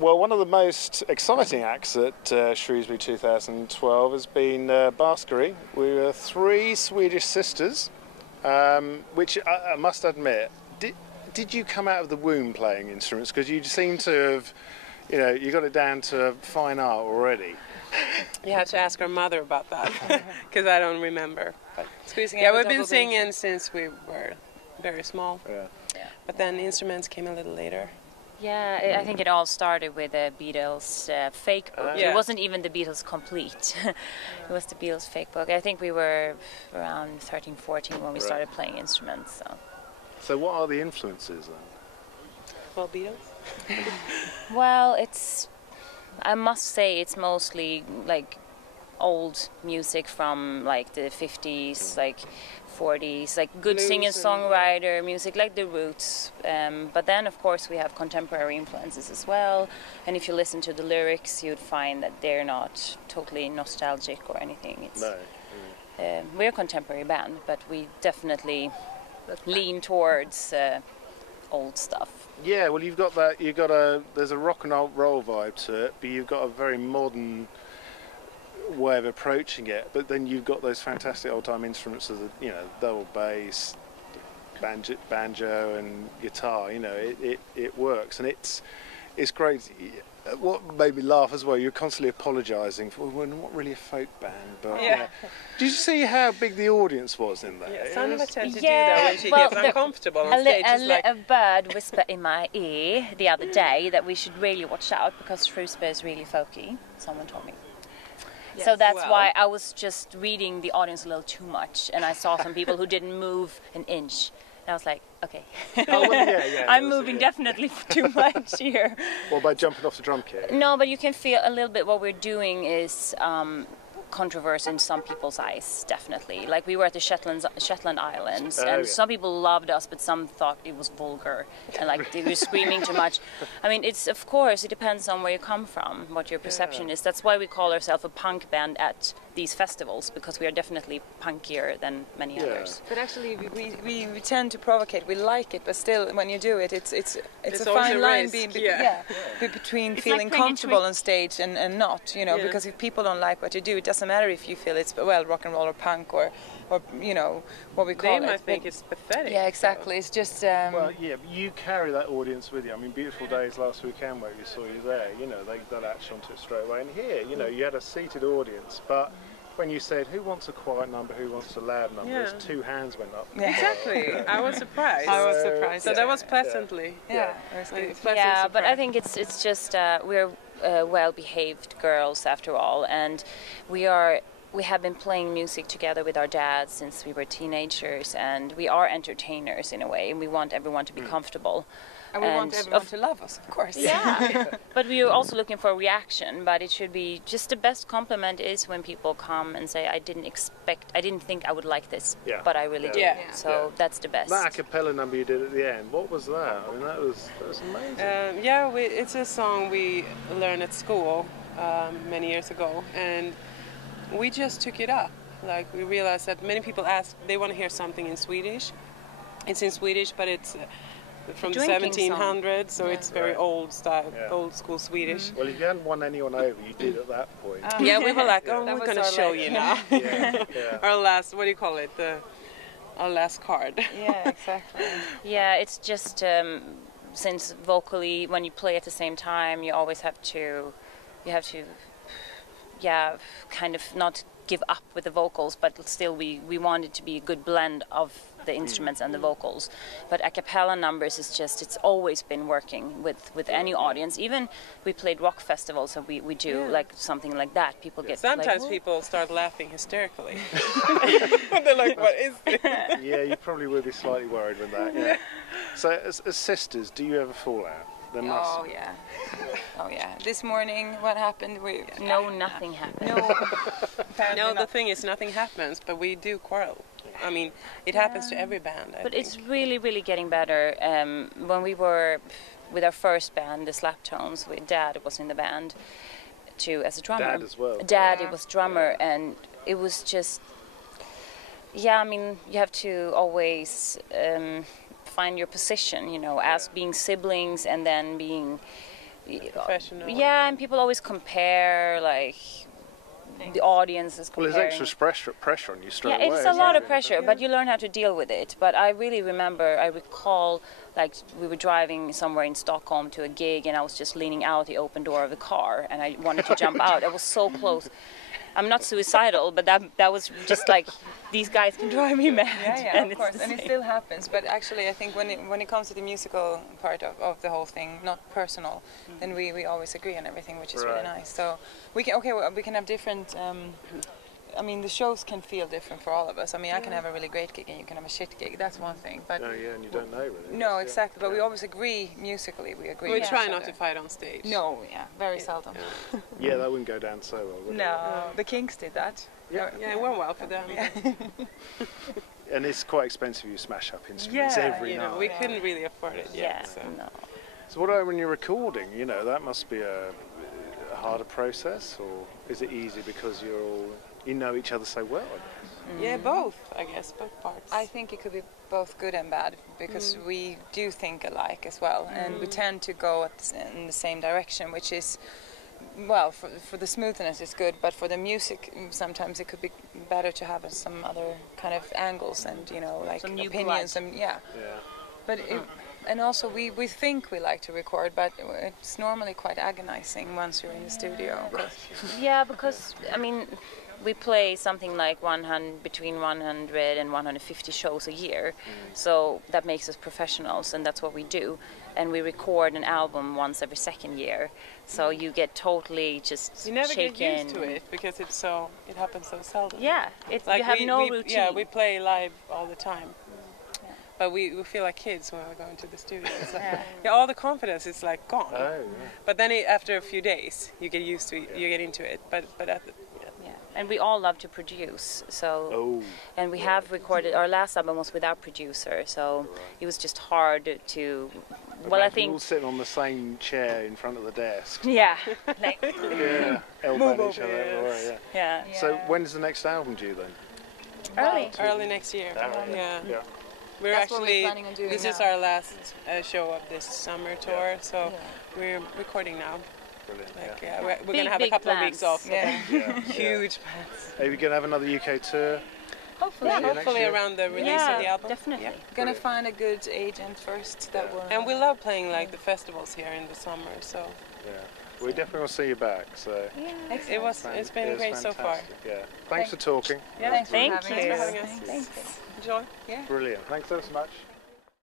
Well, one of the most exciting acts at Shrewsbury 2012 has been Baskery. We were three Swedish sisters, which I must admit, did you come out of the womb playing instruments? Because you seem to have, you got it down to fine art already. You have to ask our mother about that, because I don't remember. But we've been singing since we were very small. Yeah. But then instruments came a little later. Yeah, I think it all started with the Beatles fake book. Yeah. It wasn't even the Beatles complete. It was the Beatles fake book. I think we were around 13, 14 when we started playing instruments. So what are the influences then? Well, Beatles? Well, I must say it's mostly like old music from like the 50s, like 40s, like good singer-songwriter music, like the Roots. But then, of course, we have contemporary influences as well. And if you listen to the lyrics, you'd find that they're not totally nostalgic or anything. We're a contemporary band, but we definitely lean towards old stuff. Yeah, well, there's a rock and roll vibe to it, but you've got a very modern way of approaching it, but then you've got those fantastic old-time instruments of the double bass, banjo and guitar. It works, and it's great. What made me laugh as well, you're constantly apologising for we're not really a folk band, but yeah. Did you see how big the audience was in there? Yeah, Sunniva tends to do that when she gets uncomfortable on stage. A bird whispered in my ear the other day that we should really watch out because Shrewsbury is really folky. Someone told me. Yes, so that's why I was just reading the audience a little too much, and I saw some people who didn't move an inch. And I was like, okay, I'm moving definitely too much here. Well, by jumping off the drum kit? No, but you can feel a little bit what we're doing is controversy in some people's eyes, definitely. Like we were at the Shetland Islands, and some people loved us, but some thought it was vulgar, and like they were screaming too much. I mean, of course, it depends on where you come from, what your perception is. That's why we call ourselves a punk band at these festivals, because we are definitely punkier than many others. But actually, we tend to provocate. We like it, but still, when you do it, it's a fine line between it's feeling like comfortable on stage and not, because if people don't like what you do, it doesn't matter if you feel it's rock and roll or punk or what we call it. They might think it's pathetic. Yeah, exactly. It's just. Well, yeah, but you carry that audience with you. I mean, Beautiful Days last weekend where we saw you there. They latched onto it straight away. And here, you had a seated audience, but when you said who wants a quiet number, who wants a loud number, there's two hands went up. Yeah. Exactly. I was surprised. So that was pleasantly. Yeah. But I think it's just we're well-behaved girls after all, and we have been playing music together with our dads since we were teenagers, and we are entertainers in a way, and we want everyone to be comfortable. And we want everyone to love us, of course. Yeah, but we are also looking for a reaction, but it should be just the best compliment is when people come and say, I didn't think I would like this, but I really did. So that's the best. That a cappella number you did at the end, what was that? I mean, that was amazing. It's a song we learned at school many years ago, and we just took it up. Like, we realized that many people they want to hear something in Swedish. It's in Swedish, but it's from the 1700s, so it's very old style, old school Swedish. Well, if you hadn't won anyone over, you did at that point. We were like, we're going to show you now. Our last, what do you call it? Our last card. Yeah, exactly. Yeah, it's just since vocally, when you play at the same time, you always have to, kind of not give up with the vocals, but still we want it to be a good blend of the instruments and the vocals. But a cappella numbers is just, it's always been working with any audience. Even we played rock festivals, so we do like something like that. People get sometimes people start laughing hysterically. They're like, what is this? Yeah, you probably would be slightly worried with that. Yeah. So as sisters, do you ever fall out? Oh yeah. This morning, what happened? Nothing happened. No, the thing is, nothing happens, but we do quarrel. I mean, it happens to every band. I think. It's really, really getting better. When we were with our first band, the Slaptones, Dad was in the band too as a drummer. Dad as well. Dad, it was drummer, and it was just. Yeah, I mean, you have to always. Find your position, as being siblings and then being, professional. Yeah, and people always compare, like, the audience is comparing. Well, there's extra pressure on you straight away. Yeah, it's a lot of pressure, but you learn how to deal with it. But I really recall, like, we were driving somewhere in Stockholm to a gig, and I was just leaning out the open door of the car, and I wanted to jump out. I was so close. I'm not suicidal, but that was just like, these guys can drive me mad. Yeah, of course, and it still happens. But actually, I think when it comes to the musical part of the whole thing, not personal, then we always agree on everything, which is really nice. So we can have different. I mean, the shows can feel different for all of us. I mean, I can have a really great gig and you can have a shit gig. That's one thing. But and you don't know really. No, exactly. But we always agree musically. We agree. We try not to fight on stage. No, very seldom. Yeah, that wouldn't go down so well, would it? No, the Kinks did that. Yeah, it went well for them. Yeah. And it's quite expensive. You smash up instruments every night. We couldn't really afford it yet. So what about when you're recording? You know, that must be a harder process, or is it easy because you know each other so well? Yeah, both, I guess, both parts. I think it could be both good and bad, because we do think alike as well, and we tend to go in the same direction, which is, well, for the smoothness it's good, but for the music sometimes it could be better to have some other kind of angles and, you know, like some opinions. But and also we think we like to record, but it's normally quite agonizing once you're in the studio. Yeah, because I mean, we play something like between 100 and 150 shows a year, so that makes us professionals, and that's what we do. And we record an album once every second year, so you get totally just you never shaken. get used to it because it happens so seldom. Yeah, like you have no routine. Yeah, we play live all the time. But we feel like kids when we're going to the studio. It's like, all the confidence is like gone. Oh, yeah. But then after a few days, you get used to it. You get into it. But and we all love to produce. So, and we have recorded. Our last album was without producer, so it was just hard to. Well, I think we're all sitting on the same chair in front of the desk. Yeah, like elbowing each other. Yeah. So when's the next album due then? Early next year. Yeah. We're That's what actually, we're planning on doing this now. is our last show of this summer tour, so we're recording now. Brilliant. Like, we're going to have a couple of weeks off. Huge plans. Are we going to have another UK tour? Hopefully. Hopefully around the release of the album. Definitely. Gonna find a good agent first. And we love playing like the festivals here in the summer, so. Yeah. We definitely want to see you back. So. It's been great so far. Yeah. Thanks for talking. Yeah. Thanks for having us. Thanks. Enjoy. Brilliant. Thanks so much.